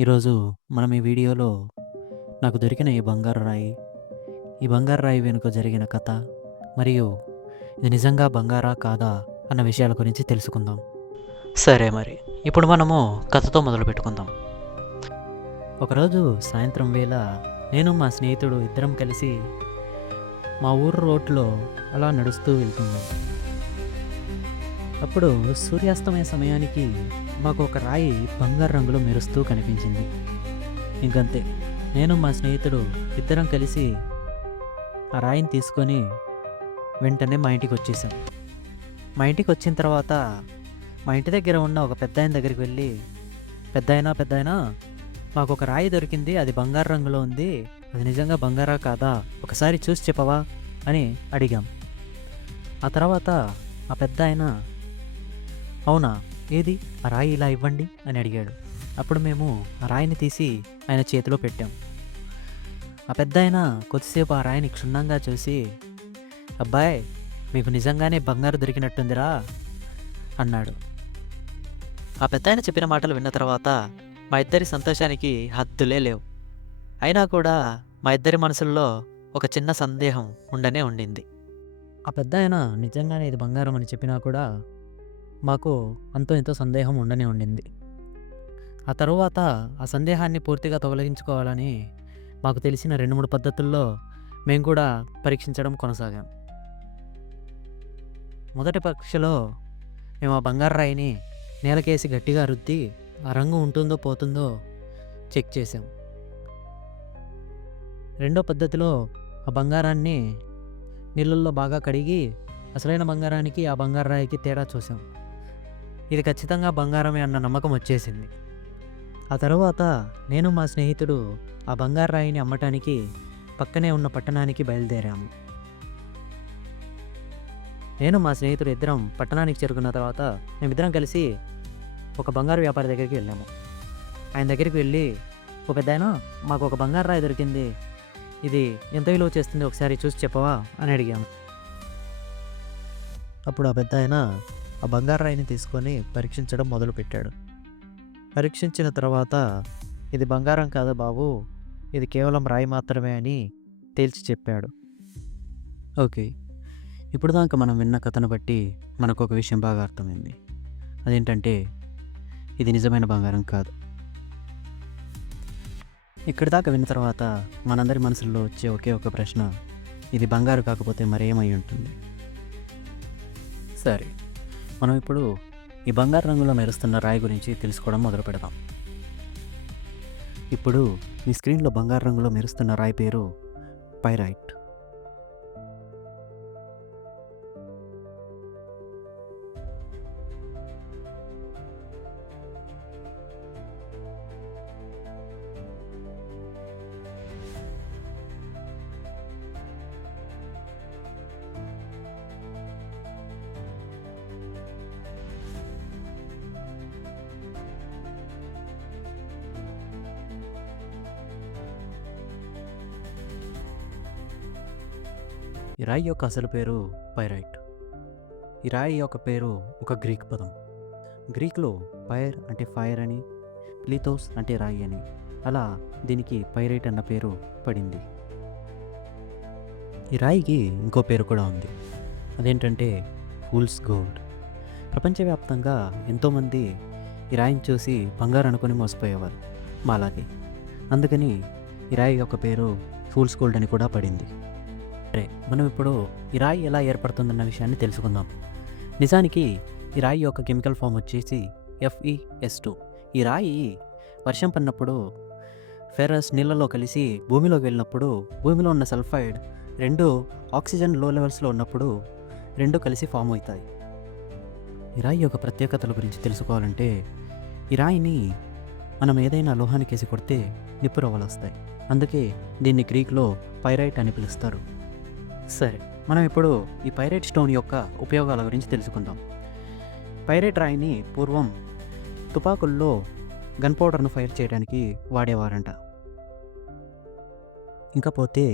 ఈరోజు మనం ఈ వీడియోలో నాకు దొరికిన ఈ బంగారు రాయి వెనుక జరిగిన కథ మరియు ఇది నిజంగా బంగారా కాదా అన్న విషయాల గురించి తెలుసుకుందాం. సరే మరి ఇప్పుడు మనము కథతో మొదలు పెట్టుకుందాం. ఒకరోజు సాయంత్రం వేళ నేను మా స్నేహితుడు ఇద్దరం కలిసి మా ఊరు రోడ్లో అలా నడుస్తూ వెళ్తున్నాం. అప్పుడు సూర్యాస్తమయ సమయానికి మాకు ఒక రాయి బంగారు రంగులో మెరుస్తూ కనిపించింది. ఇంకంతే, నేను మా స్నేహితుడు ఇద్దరం కలిసి ఆ రాయిని తీసుకొని వెంటనే మా ఇంటికి వచ్చేసాం. మా ఇంటికి వచ్చిన తర్వాత మా ఇంటి దగ్గర ఉన్న ఒక పెద్దాయన దగ్గరికి వెళ్ళి, పెద్దాయనా మాకు ఒక రాయి దొరికింది, అది బంగారు రంగులో ఉంది, అది నిజంగా బంగారా కాదా, ఒకసారి చూసి చెప్పవా అని అడిగాం. ఆ తర్వాత ఆ పెద్దాయన, అవునా, ఏది ఆ రాయి ఇలా ఇవ్వండి అని అడిగాడు. అప్పుడు మేము ఆ రాయిని తీసి ఆయన చేతిలో పెట్టాం. ఆ పెద్దాయన కొద్దిసేపు ఆ రాయిని క్షుణ్ణంగా చూసి, అబ్బాయ్, మీకు నిజంగానే బంగారు దొరికినట్టుందిరా అన్నాడు. ఆ పెద్దాయన చెప్పిన మాటలు విన్న తర్వాత మా ఇద్దరి సంతోషానికి హద్దులే లేవు. అయినా కూడా మా ఇద్దరి మనసుల్లో ఒక చిన్న సందేహం ఉండనే ఉండింది. ఆ పెద్దాయన నిజంగానే ఇది బంగారం అని చెప్పినా కూడా మాకు అంతో ఎంతో సందేహం ఉండనే ఉండింది. ఆ తరువాత ఆ సందేహాన్ని పూర్తిగా తొలగించుకోవాలని మాకు తెలిసిన 2-3 పద్ధతుల్లో మేము కూడా పరీక్షించడం కొనసాగాం. మొదటి పరీక్షలో మేము ఆ బంగారు రాయిని నేలకేసి గట్టిగా రుద్ది ఆ రంగు ఉంటుందో పోతుందో చెక్ చేసాం. రెండో పద్ధతిలో ఆ బంగారాన్ని నీళ్ళల్లో బాగా కడిగి అసలైన బంగారానికి ఆ బంగారు రాయికి తేడా చూసాం. ఇది ఖచ్చితంగా బంగారమే అన్న నమ్మకం వచ్చేసింది. ఆ తర్వాత నేను మా స్నేహితుడు ఆ బంగారు రాయిని అమ్మటానికి పక్కనే ఉన్న పట్టణానికి బయలుదేరాము. నేను మా స్నేహితుడు ఇద్దరం పట్టణానికి చేరుకున్న తర్వాత మేమిద్దరం కలిసి ఒక బంగారు వ్యాపారి దగ్గరికి వెళ్ళాము. ఆయన దగ్గరికి వెళ్ళి, ఓ పెద్దాయనా, మాకు ఒక బంగారు రాయి దొరికింది, ఇది ఎంత విలువ చేస్తుంది, ఒకసారి చూసి చెప్పవా అని అడిగాము. అప్పుడు ఆ పెద్దాయన ఆ బంగారు రాయిని తీసుకొని పరీక్షించడం మొదలుపెట్టాడు. పరీక్షించిన తర్వాత, ఇది బంగారం కాదు బాబు, ఇది కేవలం రాయి మాత్రమే అని తేల్చి చెప్పాడు. ఓకే, ఇప్పుడు దాకా మనం విన్న కథను బట్టి మనకు ఒక విషయం బాగా అర్థమైంది. అదేంటంటే, ఇది నిజమైన బంగారం కాదు. ఇక్కడి దాకా విన్న తర్వాత మనందరి మనసుల్లో వచ్చే ఒకే ఒక ప్రశ్న, ఇది బంగారు కాకపోతే మరేమై ఉంటుంది? సరే, మనం ఇప్పుడు ఈ బంగారు రంగులో మెరుస్తున్న రాయి గురించి తెలుసుకోవడం మొదలు పెడదాం. ఇప్పుడు మీ స్క్రీన్లో బంగారు రంగులో మెరుస్తున్న రాయి పేరు పైరైట్. ఈ రాయి యొక్క అసలు పేరు పైరైట్. ఈ రాయి యొక్క పేరు ఒక గ్రీక్ పదం. గ్రీక్లో పైర్ అంటే ఫైర్ అని, ప్లీథోస్ అంటే రాయి అని, అలా దీనికి పైరైట్ అన్న పేరు పడింది. ఈ రాయికి ఇంకో పేరు కూడా ఉంది. అదేంటంటే ఫూల్స్ గోల్డ్. ప్రపంచవ్యాప్తంగా ఎంతోమంది ఈ రాయిని చూసి బంగారు అనుకుని మోసపోయేవారు, మాలాగే. అందుకని ఈ రాయి యొక్క పేరు ఫూల్స్ గోల్డ్ అని కూడా పడింది. సరే, మనం ఇప్పుడు ఈ రాయి ఎలా ఏర్పడుతుందన్న విషయాన్ని తెలుసుకుందాం. నిజానికి ఈ రాయి యొక్క కెమికల్ ఫామ్ వచ్చేసి FeS2. ఈ రాయి వర్షం పడినప్పుడు ఫెరస్ నీళ్ళలో కలిసి భూమిలోకి వెళ్ళినప్పుడు భూమిలో ఉన్న సల్ఫైడ్ రెండు ఆక్సిజన్ లో లెవెల్స్లో ఉన్నప్పుడు రెండు కలిసి ఫామ్ అవుతాయి. ఈ రాయి యొక్క ప్రత్యేకతల గురించి తెలుసుకోవాలంటే, ఈ రాయిని మనం ఏదైనా లోహానికి వేసి కొడితే నిప్పు రవ్వలు వస్తాయి. అందుకే దీన్ని గ్రీక్లో పైరైట్ అని పిలుస్తారు. సరే, మనం ఇప్పుడు ఈ పైరైట్ స్టోన్ యొక్క ఉపయోగాల గురించి తెలుసుకుందాం. పైరైట్ రాయిని పూర్వం తుపాకుల్లో గన్ పౌడర్ను ఫైర్ చేయడానికి వాడేవారంట. ఇంకపోతే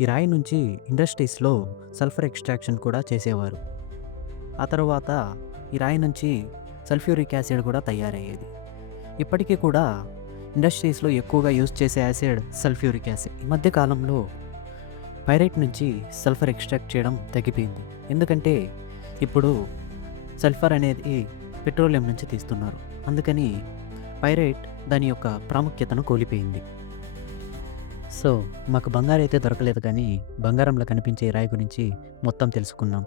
ఈ రాయి నుంచి ఇండస్ట్రీస్లో సల్ఫర్ ఎక్స్ట్రాక్షన్ కూడా చేసేవారు. ఆ తర్వాత ఈ రాయి నుంచి సల్ఫ్యూరిక్ యాసిడ్ కూడా తయారయ్యేది. ఇప్పటికీ కూడా ఇండస్ట్రీస్లో ఎక్కువగా యూజ్ చేసే యాసిడ్ సల్ఫ్యూరిక్ యాసిడ్. ఈ మధ్య కాలంలో పైరైట్ నుంచి సల్ఫర్ ఎక్స్ట్రాక్ట్ చేయడం తగ్గిపోయింది. ఎందుకంటే ఇప్పుడు సల్ఫర్ అనేది పెట్రోలియం నుంచి తీస్తున్నారు. అందుకని పైరైట్ దాని యొక్క ప్రాముఖ్యతను కోల్పోయింది. సో మాకు బంగారం అయితే దొరకలేదు, కానీ బంగారంలో కనిపించే ఈ రాయి గురించి మొత్తం తెలుసుకున్నాం.